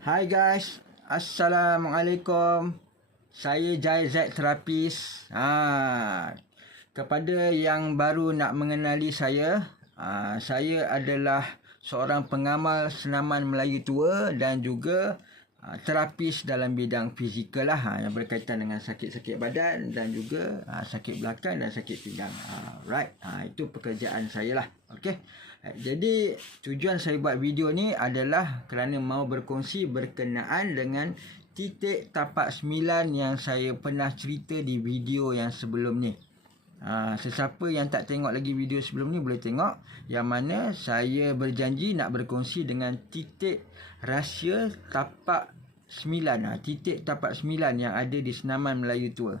Hai guys, Assalamualaikum. Saya Jai Z Terapis. Kepada yang baru nak mengenali saya adalah seorang pengamal senaman Melayu tua dan juga terapis dalam bidang fizikal lah, yang berkaitan dengan sakit-sakit badan dan juga sakit belakang dan sakit pinggang. Itu pekerjaan saya lah. Okey. Jadi tujuan saya buat video ni adalah kerana mau berkongsi berkenaan dengan titik tapak 9 yang saya pernah cerita di video yang sebelum ni. Sesiapa yang tak tengok lagi video sebelum ni boleh tengok, yang mana saya berjanji nak berkongsi dengan titik rahsia tapak 9, titik tapak 9 yang ada di senaman Melayu tua.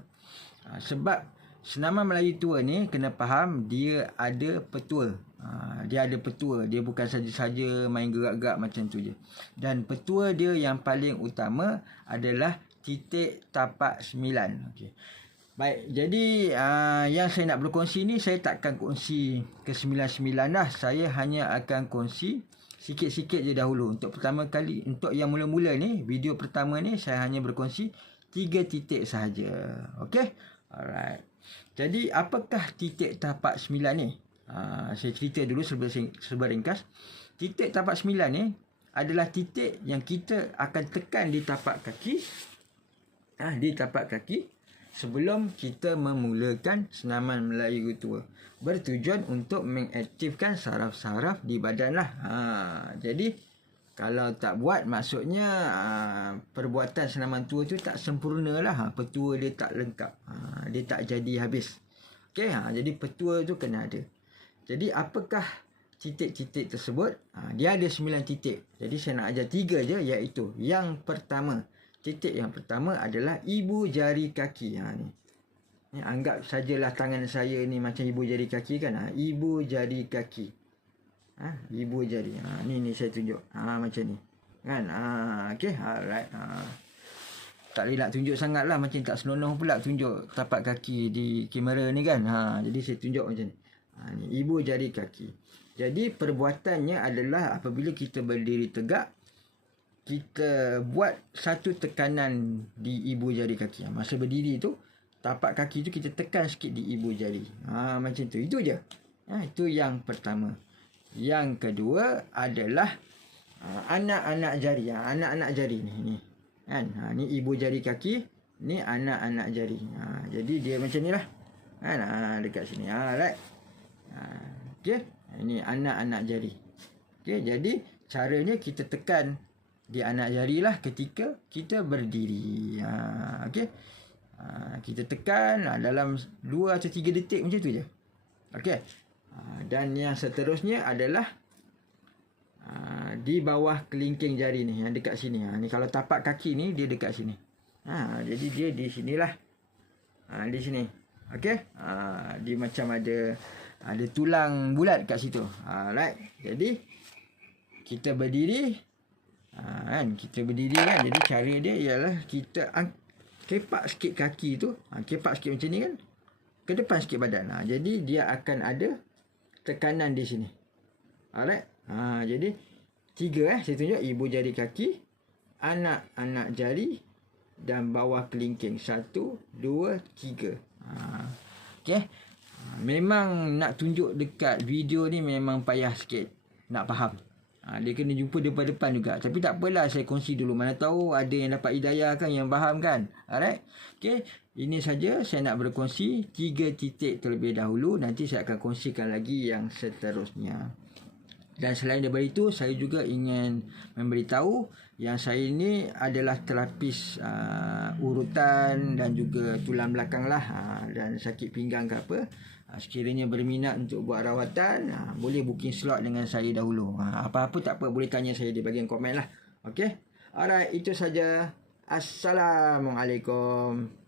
Sebab senaman Melayu tua ni kena faham dia ada petua. Dia ada petua, dia bukan saja-saja main gerak-gerak macam tu je. Dan petua dia yang paling utama adalah titik tapak 9. Okey. Baik, jadi yang saya nak berkongsi ni, saya takkan kongsi ke 99 dah. Saya hanya akan kongsi sikit-sikit je dahulu. Untuk pertama kali, untuk yang mula-mula ni, video pertama ni saya hanya berkongsi 3 titik sahaja. Okey? Alright. Jadi apakah titik tapak 9 ni? Saya cerita dulu serba ringkas. Titik tapak 9 ni adalah titik yang kita akan tekan di tapak kaki. Di tapak kaki sebelum kita memulakan senaman Melayu tua. Bertujuan untuk mengaktifkan saraf-saraf di badan lah. Jadi kalau tak buat, maksudnya perbuatan senaman tua tu tak sempurna lah. Petua dia tak lengkap. Dia tak jadi habis. Okey, jadi petua tu kena ada. Jadi apakah titik-titik tersebut? Dia ada 9 titik. Jadi saya nak ajar 3 je, iaitu yang pertama. Titik yang pertama adalah ibu jari kaki. Ni anggap sajalah tangan saya ni macam ibu jari kaki kan. Ibu jari kaki. Ibu jari. Ni saya tunjuk. Macam ni. Kan? Okey. Alright. Tak boleh nak tunjuk sangat lah. Macam tak senonoh pula tunjuk tapak kaki di kamera ni kan. Jadi saya tunjuk macam ni. Ni ibu jari kaki. Jadi perbuatannya adalah apabila kita berdiri tegak, kita buat satu tekanan di ibu jari kaki. Masa berdiri tu, tapak kaki tu kita tekan sikit di ibu jari. Macam tu. Itu je. Itu yang pertama. Yang kedua adalah anak-anak jari. Anak-anak jari ni. Kan? Ni ibu jari kaki. Ni anak-anak jari. Jadi dia macam ni lah. Kan? Dekat sini. Right. Okey. Ini anak-anak jari. Okey. Jadi caranya kita tekan di anak jari lah ketika kita berdiri. Okey. Kita tekan dalam 2 atau 3 detik macam tu je. Okey. Dan yang seterusnya adalah di bawah kelingking jari ni, yang dekat sini. Ni kalau tapak kaki ni dia dekat sini. Jadi dia di sinilah. Di sini. Okey. Dia macam ada tulang bulat kat situ. Right. Jadi kita berdiri. Kita berdiri kan. Jadi cara dia ialah kita kepak sikit kaki tu. Kepak sikit macam ni kan. Ke depan sikit badan. Jadi dia akan ada tekanan di sini. Alright. Jadi 3 saya tunjuk. Ibu jari kaki, anak-anak jari dan bawah kelingking. 1, 2, 3. Okey. Memang nak tunjuk dekat video ni memang payah sikit nak faham. Dia kena jumpa depan-depan juga. Tapi tak apalah, saya kongsi dulu. Mana tahu ada yang dapat hidayah kan, yang faham kan. Alright. Okey. Ini saja saya nak berkongsi 3 titik terlebih dahulu. Nanti saya akan kongsikan lagi yang seterusnya. Dan selain daripada itu, saya juga ingin memberitahu yang saya ini adalah terapis urutan dan juga tulang belakang lah, dan sakit pinggang ke apa. Sekiranya berminat untuk buat rawatan, boleh booking slot dengan saya dahulu. Apa-apa tak apa, boleh tanya saya di bahagian komen lah. Okey. Alright, itu saja. Assalamualaikum.